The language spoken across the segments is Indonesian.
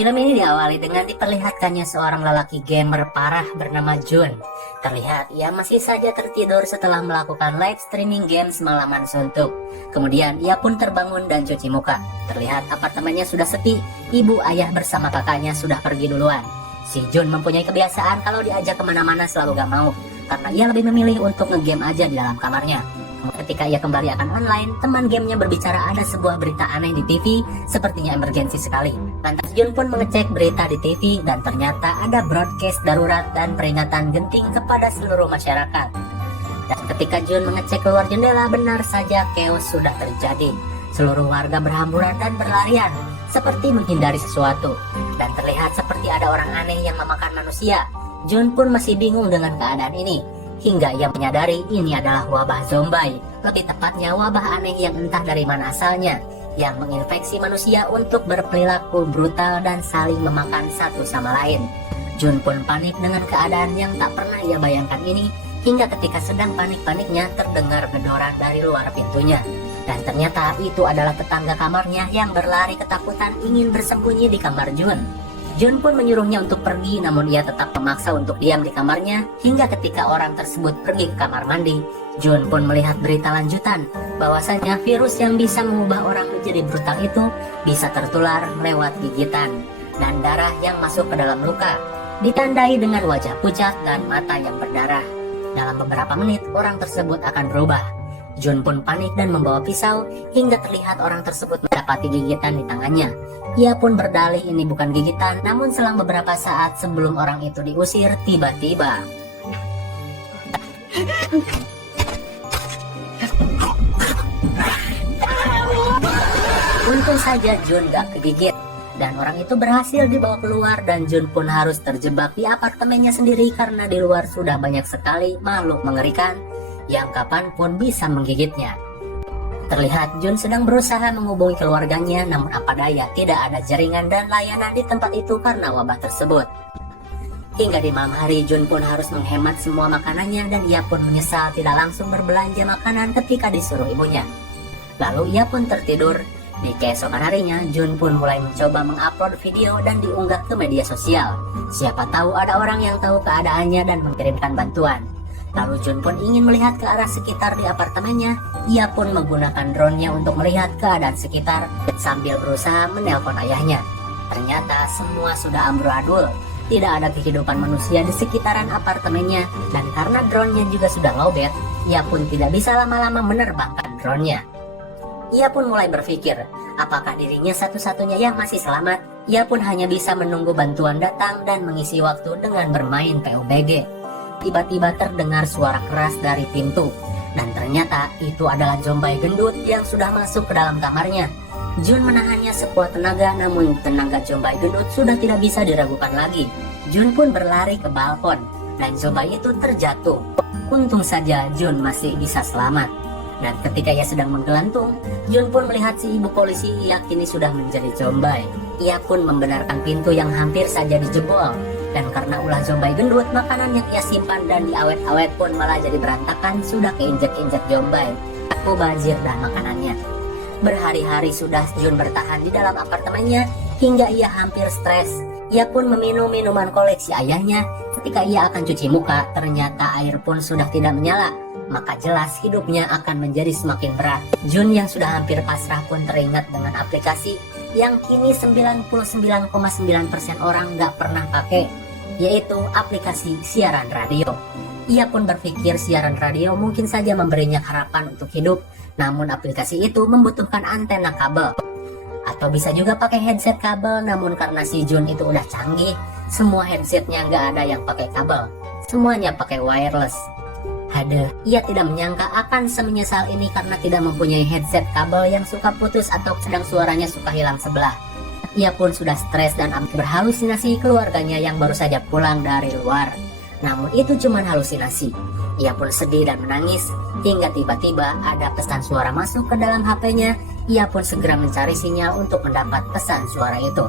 Film ini diawali dengan diperlihatkannya seorang lelaki gamer parah bernama Jun. Terlihat ia masih saja tertidur setelah melakukan live streaming game semalaman suntuk. Kemudian ia pun terbangun dan cuci muka. Terlihat apartemennya sudah sepi, ibu ayah bersama kakaknya sudah pergi duluan. Si Jun mempunyai kebiasaan kalau diajak kemana-mana selalu gak mau, karena ia lebih memilih untuk ngegame aja di dalam kamarnya. Ketika ia kembali akan online, teman gamenya berbicara ada sebuah berita aneh di TV, sepertinya emergensi sekali. Lantas Jun pun mengecek berita di TV dan ternyata ada broadcast darurat dan peringatan genting kepada seluruh masyarakat. Dan ketika Jun mengecek keluar jendela, benar saja chaos sudah terjadi. Seluruh warga berhamburan dan berlarian, seperti menghindari sesuatu. Dan terlihat seperti ada orang aneh yang memakan manusia. Jun pun masih bingung dengan keadaan ini, hingga ia menyadari ini adalah wabah zombie, lebih tepatnya wabah aneh yang entah dari mana asalnya, yang menginfeksi manusia untuk berperilaku brutal dan saling memakan satu sama lain. Jun pun panik dengan keadaan yang tak pernah ia bayangkan ini, hingga ketika sedang panik-paniknya terdengar gedoran dari luar pintunya. Dan ternyata itu adalah tetangga kamarnya yang berlari ketakutan ingin bersembunyi di kamar Jun. Jun pun menyuruhnya untuk pergi, namun ia tetap memaksa untuk diam di kamarnya, hingga ketika orang tersebut pergi ke kamar mandi, Jun pun melihat berita lanjutan bahwasanya virus yang bisa mengubah orang menjadi brutal itu bisa tertular lewat gigitan dan darah yang masuk ke dalam luka, ditandai dengan wajah pucat dan mata yang berdarah. Dalam beberapa menit orang tersebut akan berubah. Jun pun panik dan membawa pisau, hingga terlihat orang tersebut mendapati gigitan di tangannya. Ia pun berdalih ini bukan gigitan, namun selang beberapa saat sebelum orang itu diusir, tiba-tiba untung saja Jun gak kegigit, dan orang itu berhasil dibawa keluar dan Jun pun harus terjebak di apartemennya sendiri karena di luar sudah banyak sekali makhluk mengerikan yang kapanpun bisa menggigitnya. Terlihat Jun sedang berusaha menghubungi keluarganya, namun apa daya tidak ada jaringan dan layanan di tempat itu karena wabah tersebut. Hingga di malam hari Jun pun harus menghemat semua makanannya dan ia pun menyesal tidak langsung berbelanja makanan ketika disuruh ibunya. Lalu ia pun tertidur. Di keesokan harinya Jun pun mulai mencoba mengupload video dan diunggah ke media sosial. Siapa tahu ada orang yang tahu keadaannya dan mengirimkan bantuan. Lalu Jun pun ingin melihat ke arah sekitar di apartemennya. Ia pun menggunakan drone-nya untuk melihat keadaan sekitar sambil berusaha menelpon ayahnya. Ternyata semua sudah amburadul. Tidak ada kehidupan manusia di sekitaran apartemennya, dan karena drone-nya juga sudah lowbat, ia pun tidak bisa lama-lama menerbangkan drone-nya. Ia pun mulai berpikir, apakah dirinya satu-satunya yang masih selamat? Ia pun hanya bisa menunggu bantuan datang dan mengisi waktu dengan bermain PUBG. Tiba-tiba terdengar suara keras dari pintu, dan ternyata itu adalah zombie gendut yang sudah masuk ke dalam kamarnya. Jun menahannya sekuat tenaga, namun tenaga zombie gendut sudah tidak bisa diragukan lagi. Jun pun berlari ke balkon, dan zombie itu terjatuh. Untung saja Jun masih bisa selamat. Dan ketika ia sedang menggelantung, Jun pun melihat si ibu polisi yang kini sudah menjadi zombie. Ia pun membenarkan pintu yang hampir saja dijebol. Dan karena ulah zombie gendut, makanan yang ia simpan dan diawet-awet pun malah jadi berantakan, sudah keinjek-injek zombie. Aku banjir dan makanannya. Berhari-hari sudah Jun bertahan di dalam apartemennya hingga ia hampir stres. Ia pun meminum minuman koleksi ayahnya. Ketika ia akan cuci muka, ternyata air pun sudah tidak menyala. Maka jelas hidupnya akan menjadi semakin berat. Jun yang sudah hampir pasrah pun teringat dengan aplikasi yang kini 99,9% orang gak pernah pakai, yaitu aplikasi siaran radio. Ia pun berpikir siaran radio mungkin saja memberinya harapan untuk hidup, namun aplikasi itu membutuhkan antena kabel. Atau bisa juga pakai headset kabel, namun karena si Jun itu udah canggih, semua headsetnya gak ada yang pakai kabel, semuanya pakai wireless. Aduh, ia tidak menyangka akan semenyesal ini karena tidak mempunyai headset kabel yang suka putus atau sedang suaranya suka hilang sebelah. Ia pun sudah stres dan hampir berhalusinasi keluarganya yang baru saja pulang dari luar. Namun itu cuma halusinasi. Ia pun sedih dan menangis hingga tiba-tiba ada pesan suara masuk ke dalam HP-nya. Ia pun segera mencari sinyal untuk mendapat pesan suara itu.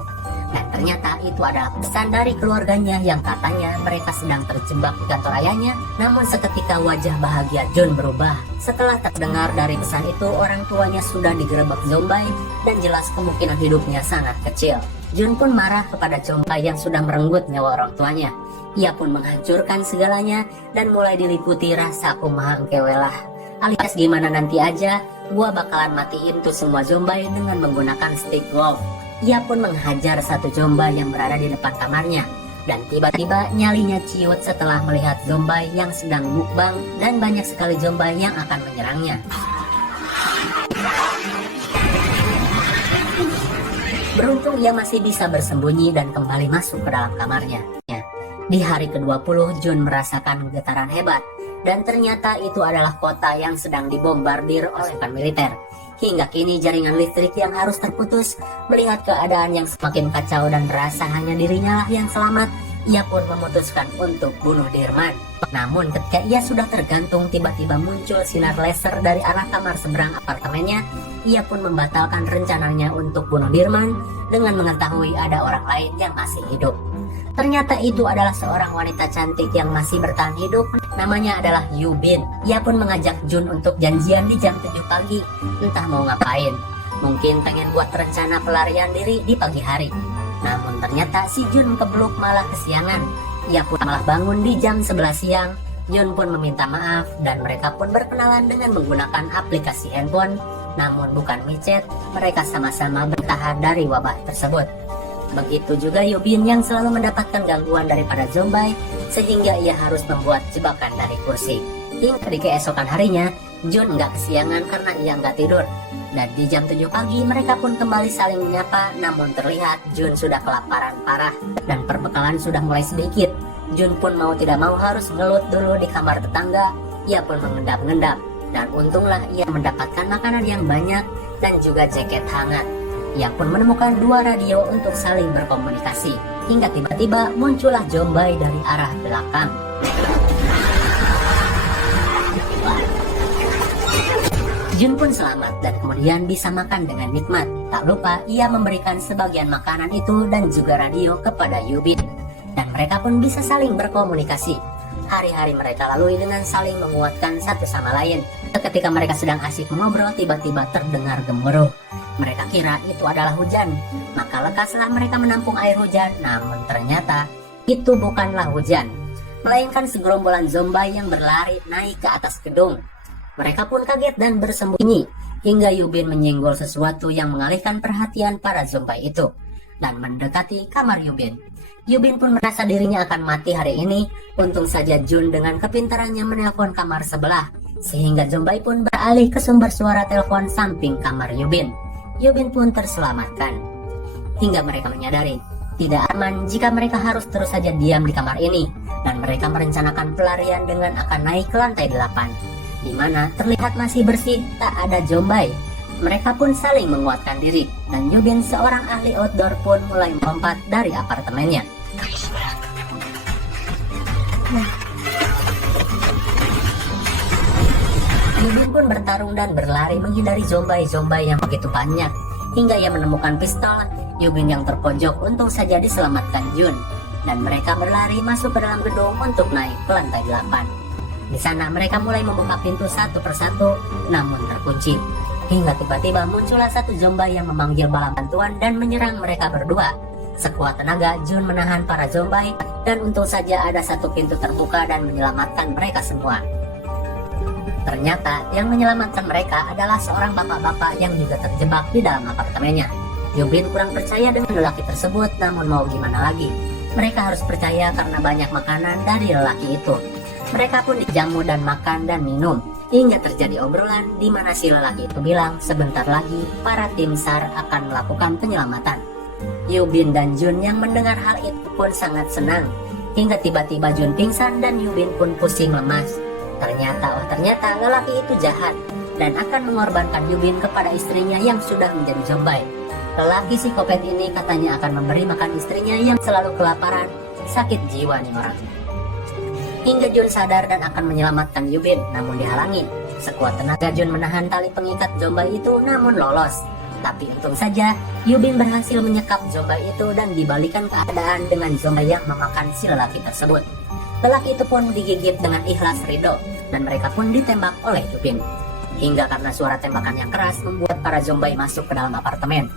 Dan ternyata itu adalah pesan dari keluarganya yang katanya mereka sedang terjebak di kantor ayahnya. Namun seketika wajah bahagia Jun berubah. Setelah terdengar dari pesan itu, orang tuanya sudah digerebek zombie dan jelas kemungkinan hidupnya sangat kecil. Jun pun marah kepada zombie yang sudah merenggut nyawa orang tuanya. Ia pun menghancurkan segalanya dan mulai diliputi rasa kumaha engkewelah. Alias gimana nanti aja, gua bakalan matiin tuh semua zombie dengan menggunakan stick wolf. Ia pun menghajar satu zombie yang berada di depan kamarnya. Dan tiba-tiba nyalinya ciut setelah melihat zombie yang sedang mukbang dan banyak sekali zombie yang akan menyerangnya. Beruntung ia masih bisa bersembunyi dan kembali masuk ke dalam kamarnya. Di hari ke-20, Jun merasakan getaran hebat. Dan ternyata itu adalah kota yang sedang dibombardir oleh pasukan militer. Hingga kini jaringan listrik yang harus terputus. Melihat keadaan yang semakin kacau dan merasa hanya dirinya lah yang selamat, ia pun memutuskan untuk bunuh Dirman. Namun ketika ia sudah tergantung, tiba-tiba muncul sinar laser dari arah kamar seberang apartemennya. Ia pun membatalkan rencananya untuk bunuh Dirman dengan mengetahui ada orang lain yang masih hidup. Ternyata itu adalah seorang wanita cantik yang masih bertahan hidup. Namanya adalah Yubin. Ia pun mengajak Jun untuk janjian di jam 7 pagi. Entah mau ngapain. Mungkin pengen buat rencana pelarian diri di pagi hari. Namun ternyata si Jun kebluk malah kesiangan. Ia pun malah bangun di jam 11 siang. Jun pun meminta maaf dan mereka pun berkenalan dengan menggunakan aplikasi handphone. Namun bukan micet, mereka sama-sama bertahan dari wabah tersebut. Begitu juga Yubin yang selalu mendapatkan gangguan daripada zombie, sehingga ia harus membuat jebakan dari kursi. Hingga di keesokan harinya, Jun nggak kesiangan karena ia nggak tidur. Dan di jam 7 pagi mereka pun kembali saling menyapa, namun terlihat Jun sudah kelaparan parah dan perbekalan sudah mulai sedikit. Jun pun mau tidak mau harus ngelut dulu di kamar tetangga. Ia pun mengendap-endap dan untunglah ia mendapatkan makanan yang banyak dan juga jaket hangat. Ia pun menemukan 2 radio untuk saling berkomunikasi. Hingga tiba-tiba muncullah zombie dari arah belakang. Jun pun selamat dan kemudian bisa makan dengan nikmat. Tak lupa ia memberikan sebagian makanan itu dan juga radio kepada Yubin. Dan mereka pun bisa saling berkomunikasi. Hari-hari mereka lalui dengan saling menguatkan satu sama lain. Ketika mereka sedang asik mengobrol, tiba-tiba terdengar gemuruh. Mereka kira itu adalah hujan, maka lekaslah mereka menampung air hujan. Namun ternyata itu bukanlah hujan, melainkan segerombolan zombie yang berlari naik ke atas gedung. Mereka pun kaget dan bersembunyi, hingga Yubin menyenggol sesuatu yang mengalihkan perhatian para zombie itu dan mendekati kamar Yubin. Yubin pun merasa dirinya akan mati hari ini. Untung saja Jun dengan kepintarannya menelpon kamar sebelah, sehingga zombie pun beralih ke sumber suara telepon samping kamar Yubin. Yubin pun terselamatkan. Hingga mereka menyadari tidak aman jika mereka harus terus saja diam di kamar ini, dan mereka merencanakan pelarian dengan akan naik ke lantai 8, di mana terlihat masih bersih, tak ada zombie. Mereka pun saling menguatkan diri, dan Yubin seorang ahli outdoor pun mulai melompat dari apartemennya. Yubin pun bertarung dan berlari menghindari zombie-zombie yang begitu banyak. Hingga ia menemukan pistol. Yubin yang terpojok untung saja diselamatkan Jun. Dan mereka berlari masuk ke dalam gedung untuk naik ke lantai 8. Di sana mereka mulai membuka pintu satu persatu, namun terkunci. Hingga tiba-tiba muncullah satu zombie yang memanggil bala bantuan dan menyerang mereka berdua. Sekuat tenaga Jun menahan para zombie, dan untung saja ada satu pintu terbuka dan menyelamatkan mereka semua. Ternyata yang menyelamatkan mereka adalah seorang bapak-bapak yang juga terjebak di dalam apartemennya. Yubin kurang percaya dengan lelaki tersebut, namun mau gimana lagi. Mereka harus percaya karena banyak makanan dari lelaki itu. Mereka pun dijamu dan makan dan minum. Hingga terjadi obrolan di mana si lelaki itu bilang sebentar lagi para tim SAR akan melakukan penyelamatan. Yubin dan Jun yang mendengar hal itu pun sangat senang. Hingga tiba-tiba Jun pingsan dan Yubin pun pusing lemas. Ternyata lelaki itu jahat dan akan mengorbankan Yubin kepada istrinya yang sudah menjadi zombie. Lelaki psikopat ini katanya akan memberi makan istrinya yang selalu kelaparan. Sakit jiwa nih orang. Hingga Jun sadar dan akan menyelamatkan Yubin, namun dihalangi. Sekuat tenaga Jun menahan tali pengikat zombie itu, namun lolos. Tapi untung saja, Yubin berhasil menyekap zombie itu dan dibalikan keadaan dengan zombie yang memakan si lelaki tersebut. Lelaki itu pun digigit dengan ikhlas ridho, dan mereka pun ditembak oleh Yubin. Hingga karena suara tembakan yang keras membuat para zombie masuk ke dalam apartemen.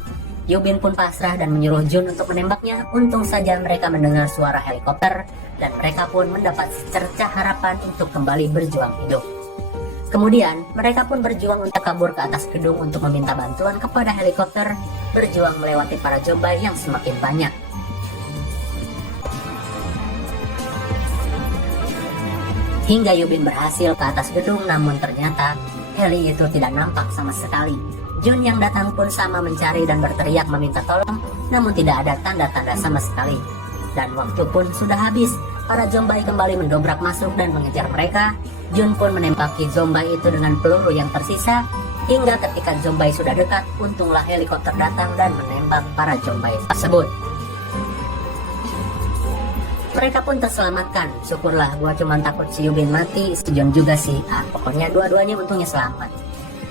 Yubin pun pasrah dan menyuruh Jun untuk menembaknya. Untung saja mereka mendengar suara helikopter, dan mereka pun mendapat secercah harapan untuk kembali berjuang hidup. Kemudian, mereka pun berjuang untuk kabur ke atas gedung untuk meminta bantuan kepada helikopter, berjuang melewati para zombie yang semakin banyak. Hingga Yubin berhasil ke atas gedung, namun ternyata heli itu tidak nampak sama sekali. Jun yang datang pun sama mencari dan berteriak meminta tolong, namun tidak ada tanda-tanda sama sekali. Dan waktu pun sudah habis, para zombie kembali mendobrak masuk dan mengejar mereka. Jun pun menembaki zombie itu dengan peluru yang tersisa, hingga ketika zombie sudah dekat, untunglah helikopter datang dan menembak para zombie tersebut. Mereka pun terselamatkan. Syukurlah, gua cuma takut si Yubin mati, si Jun juga sih. Pokoknya dua-duanya untungnya selamat.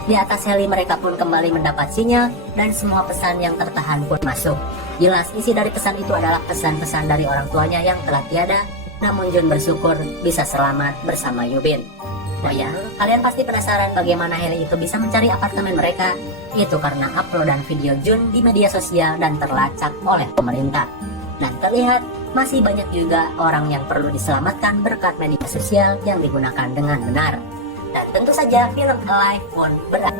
Di atas heli mereka pun kembali mendapat sinyal dan semua pesan yang tertahan pun masuk. Jelas isi dari pesan itu adalah pesan-pesan dari orang tuanya yang telah tiada, namun Jun bersyukur bisa selamat bersama Yubin. Oh ya, kalian pasti penasaran bagaimana heli itu bisa mencari apartemen mereka. Itu karena uploadan video Jun di media sosial dan terlacak oleh pemerintah. Dan terlihat masih banyak juga orang yang perlu diselamatkan berkat media sosial yang digunakan dengan benar. Dan tentu saja film Alive pun berakhir.